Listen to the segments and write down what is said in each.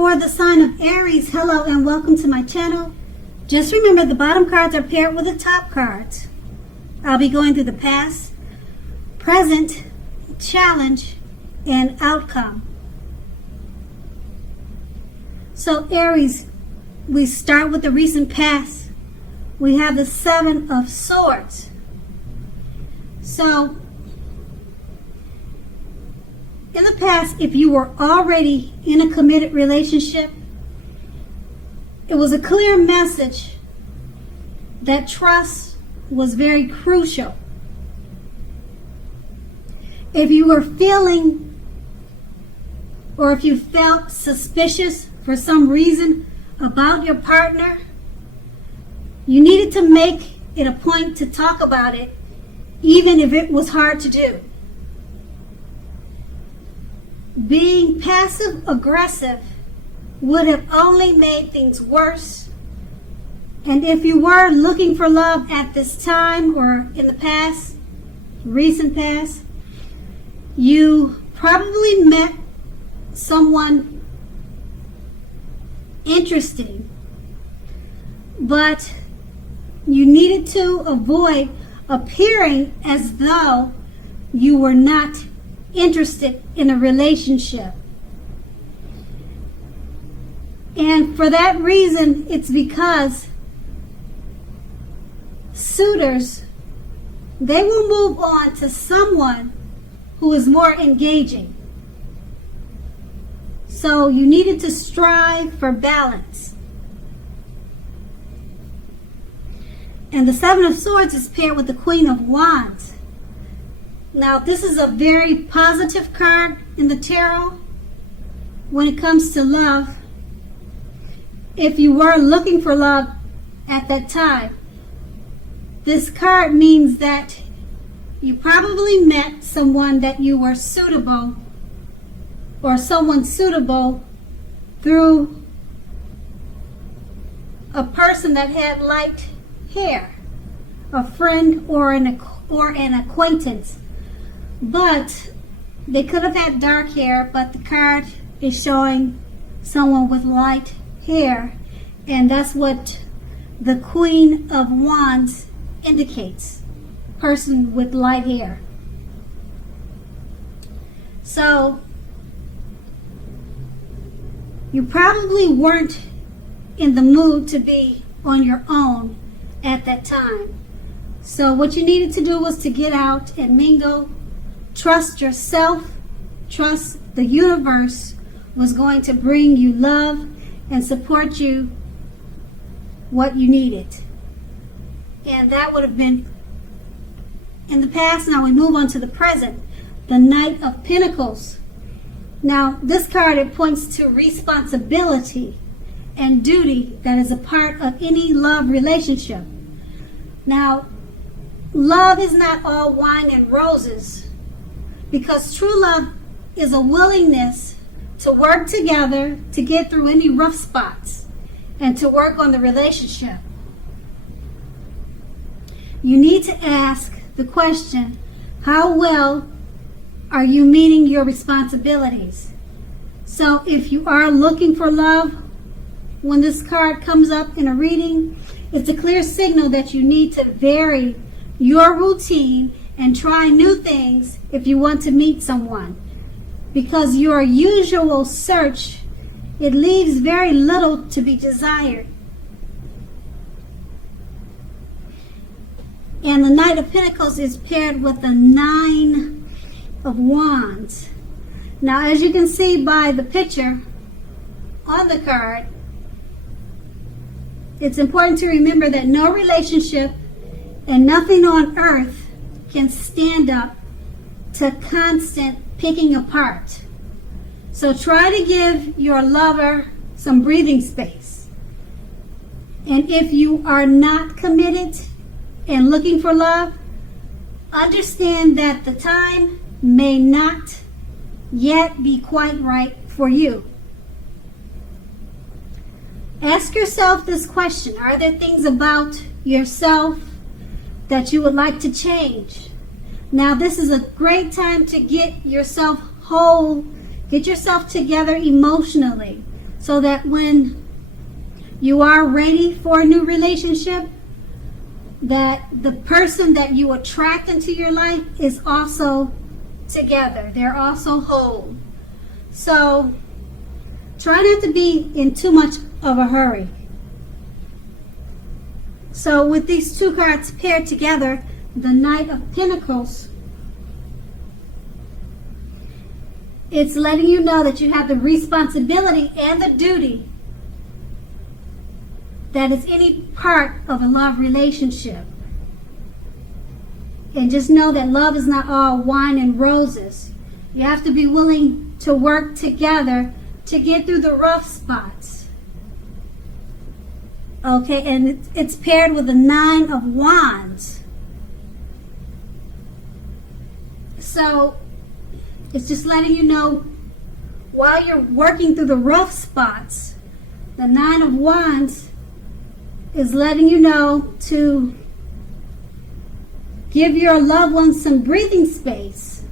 For the sign of Aries, hello and welcome to my channel. Just remember the bottom cards are paired with the top cards. I'll be going through the past, present, challenge, and outcome. So Aries, we start with the recent past. We have the Seven of Swords. So in the past, if you were already in a committed relationship, it was a clear message that trust was very crucial. If you were feeling, or if you felt suspicious for some reason about your partner, you needed to make it a point to talk about it, even if it was hard to do. Being passive aggressive would have only made things worse. And if you were looking for love at this time or in the past, recent past, you probably met someone interesting, but you needed to avoid appearing as though you were not interested in a relationship. And for that reason, it's because suitors, they will move on to someone who is more engaging. So you needed to strive for balance. And the Seven of Swords is paired with the Queen of Wands. Now, this is a very positive card in the tarot when it comes to love. If you were looking for love at that time, this card means that you probably met someone that you were suitable, or someone suitable through a person that had light hair, a friend or an acquaintance. But they could have had dark hair, but the card is showing someone with light hair, and that's what the Queen of Wands indicates, person with light hair. So you probably weren't in the mood to be on your own at that time. So what you needed to do was to get out and mingle. Trust yourself, trust the universe was going to bring you love and support you what you needed. And that would have been in the past. Now we move on to the present, the Knight of Pentacles. Now this card, it points to responsibility and duty that is a part of any love relationship. Now, love is not all wine and roses, because true love is a willingness to work together to get through any rough spots and to work on the relationship. You need to ask the question, how well are you meeting your responsibilities? So if you are looking for love, when this card comes up in a reading, it's a clear signal that you need to vary your routine and try new things if you want to meet someone. Because your usual search, it leaves very little to be desired. And the Knight of Pentacles is paired with the Nine of Wands. Now, as you can see by the picture on the card, it's important to remember that no relationship and nothing on earth can stand up to constant picking apart. So try to give your lover some breathing space. And if you are not committed and looking for love, understand that the time may not yet be quite right for you. Ask yourself this question: are there things about yourself that you would like to change? Now, this is a great time to get yourself whole, get yourself together emotionally. so that when you are ready for a new relationship, that the person that you attract into your life is also together. They're also whole. So try not to be in too much of a hurry. So with these two cards paired together, the Knight of Pentacles, it's letting you know that you have the responsibility and the duty that is any part of a love relationship. And just know that love is not all wine and roses. You have to be willing to work together to get through the rough spots. Okay, and it's paired with the 9 of Wands. So it's just letting you know, while you're working through the rough spots, the 9 of Wands is letting you know to give your loved ones some breathing space,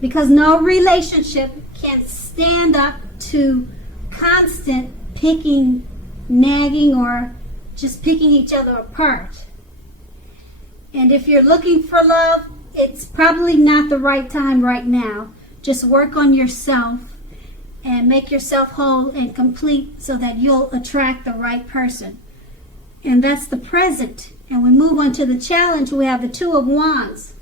because no relationship can stand up to constant picking, nagging, or just picking each other apart. And if you're looking for love, it's probably not the right time right now. Just work on yourself and make yourself whole and complete so that you'll attract the right person. And that's the present. And we move on to the challenge. We have the 2 of Wands.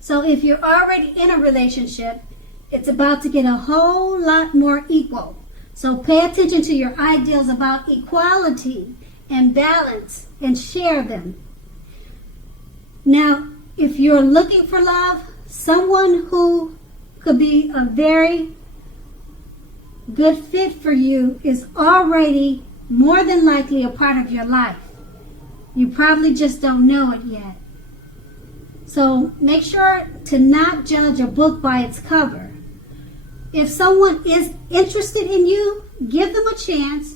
So if you're already in a relationship, it's about to get a whole lot more equal. So pay attention to your ideals about equality and balance and share them. Now, if you're looking for love, someone who could be a very good fit for you is already more than likely a part of your life. You probably just don't know it yet. So make sure to not judge a book by its cover. If someone is interested in you, give them a chance,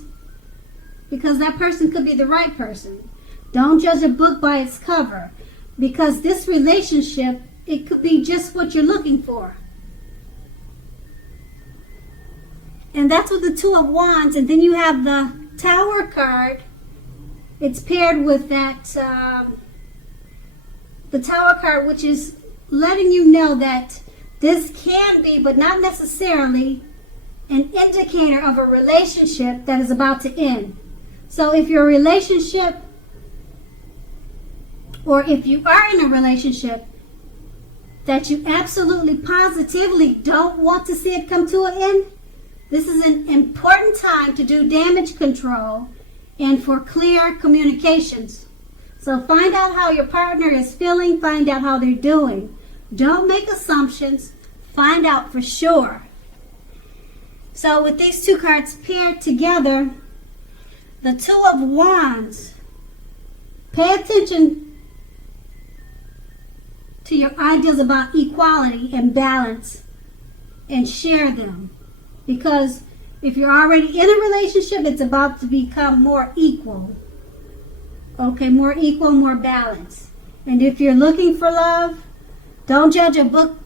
because that person could be the right person. Don't judge a book by its cover, because this relationship, it could be just what you're looking for. And that's with the 2 of Wands. And then you have the Tower card. It's paired with that, the Tower card, which is letting you know that this can be, but not necessarily, an indicator of a relationship that is about to end. So if your relationship, or if you are in a relationship that you absolutely positively don't want to see it come to an end, this is an important time to do damage control and for clear communications. So find out how your partner is feeling, find out how they're doing. Don't make assumptions, find out for sure. So with these two cards paired together, the 2 of Wands, pay attention to your ideas about equality and balance and share them. Because if you're already in a relationship, it's about to become more equal. Okay, more equal, more balanced. And if you're looking for love, don't judge a book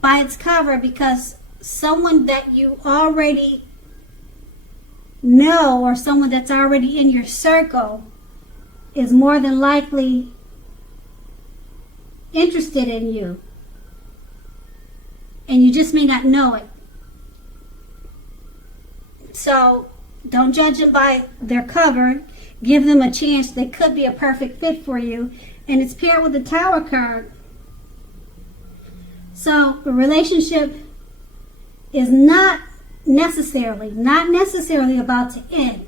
by its cover, because someone that you already know, or someone that's already in your circle, is more than likely interested in you. And you just may not know it. So don't judge them by their cover. Give them a chance. They could be a perfect fit for you. And it's paired with the Tower card. So a relationship is not necessarily about to end.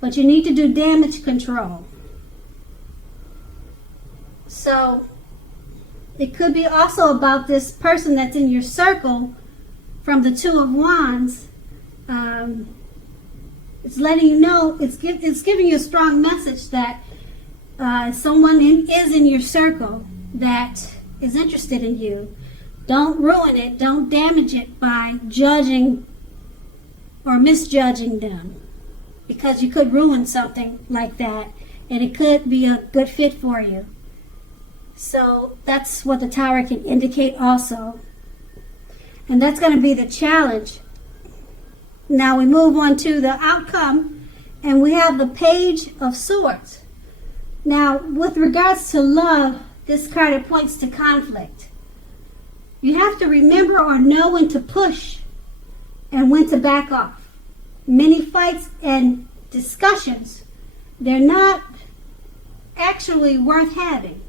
But you need to do damage control. So it could be also about this person that's in your circle from the 2 of Wands. It's letting you know, it's giving you a strong message that someone is in your circle that is interested in you. Don't ruin it, don't damage it by judging or misjudging them, because you could ruin something like that, and it could be a good fit for you. So that's what the Tower can indicate also. And that's going to be the challenge. Now we move on to the outcome, and we have the Page of Swords. Now, with regards to love, this card, it points to conflict. You have to remember or know when to push and when to back off. Many fights and discussions, they're not actually worth having.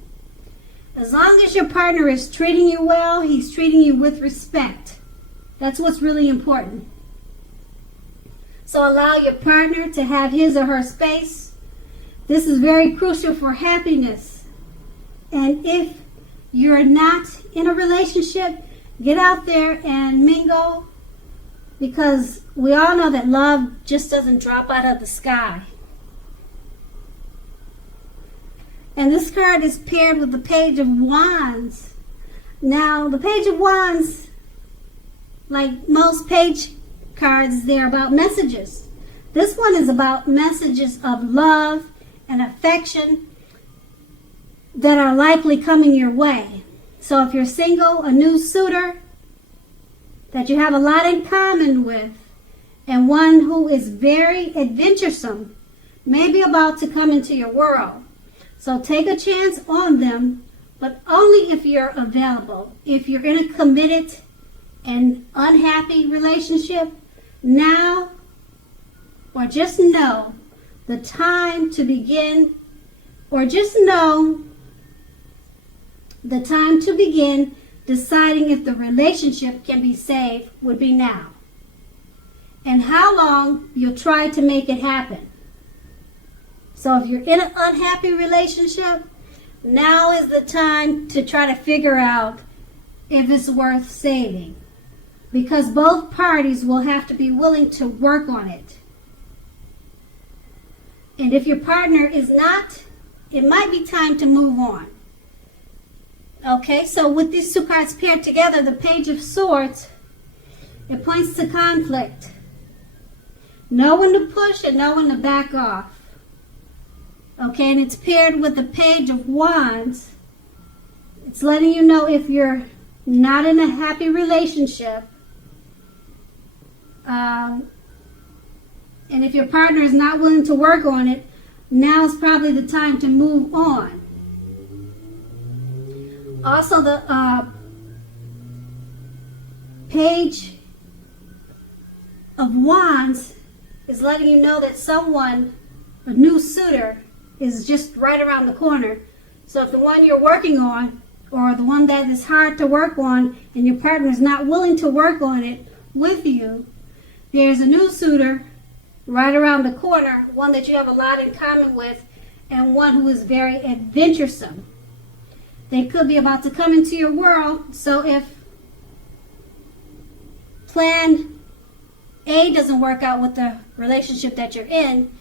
As long as your partner is treating you well, he's treating you with respect. That's what's really important. So allow your partner to have his or her space. This is very crucial for happiness. And if you're not in a relationship, get out there and mingle, because we all know that love just doesn't drop out of the sky. And this card is paired with the Page of Wands. Now, the Page of Wands, like most page cards, they're about messages. This one is about messages of love and affection that are likely coming your way. So if you're single, a new suitor that you have a lot in common with, and one who is very adventuresome, may be about to come into your world. So take a chance on them, but only if you're available. If you're in a committed and unhappy relationship, now or just know the time to begin, or just know the time to begin deciding if the relationship can be saved would be now. And how long you'll try to make it happen. So if you're in an unhappy relationship, now is the time to try to figure out if it's worth saving. Because both parties will have to be willing to work on it. And if your partner is not, it might be time to move on. Okay, so with these two cards paired together, the Page of Swords, it points to conflict. Know when to push and know when to back off. Okay, and it's paired with the Page of Wands. It's letting you know if you're not in a happy relationship, and if your partner is not willing to work on it, now is probably the time to move on. Also, the Page of Wands is letting you know that someone, a new suitor, is just right around the corner. So if the one you're working on, or the one that is hard to work on, and your partner is not willing to work on it with you, there's a new suitor right around the corner, one that you have a lot in common with, and one who is very adventuresome. They could be about to come into your world. So if plan A doesn't work out with the relationship that you're in,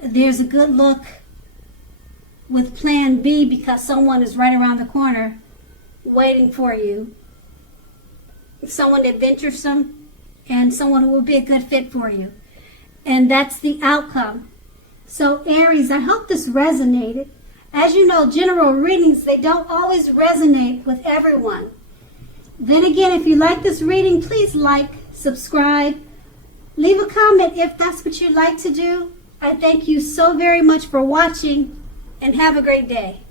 there's a good look with plan B, because someone is right around the corner waiting for you. Someone adventuresome and someone who will be a good fit for you. And that's the outcome. So Aries, I hope this resonated. As you know, general readings, they don't always resonate with everyone. Then again, if you like this reading, please like, subscribe, leave a comment if that's what you'd like to do. I thank you so very much for watching, and have a great day.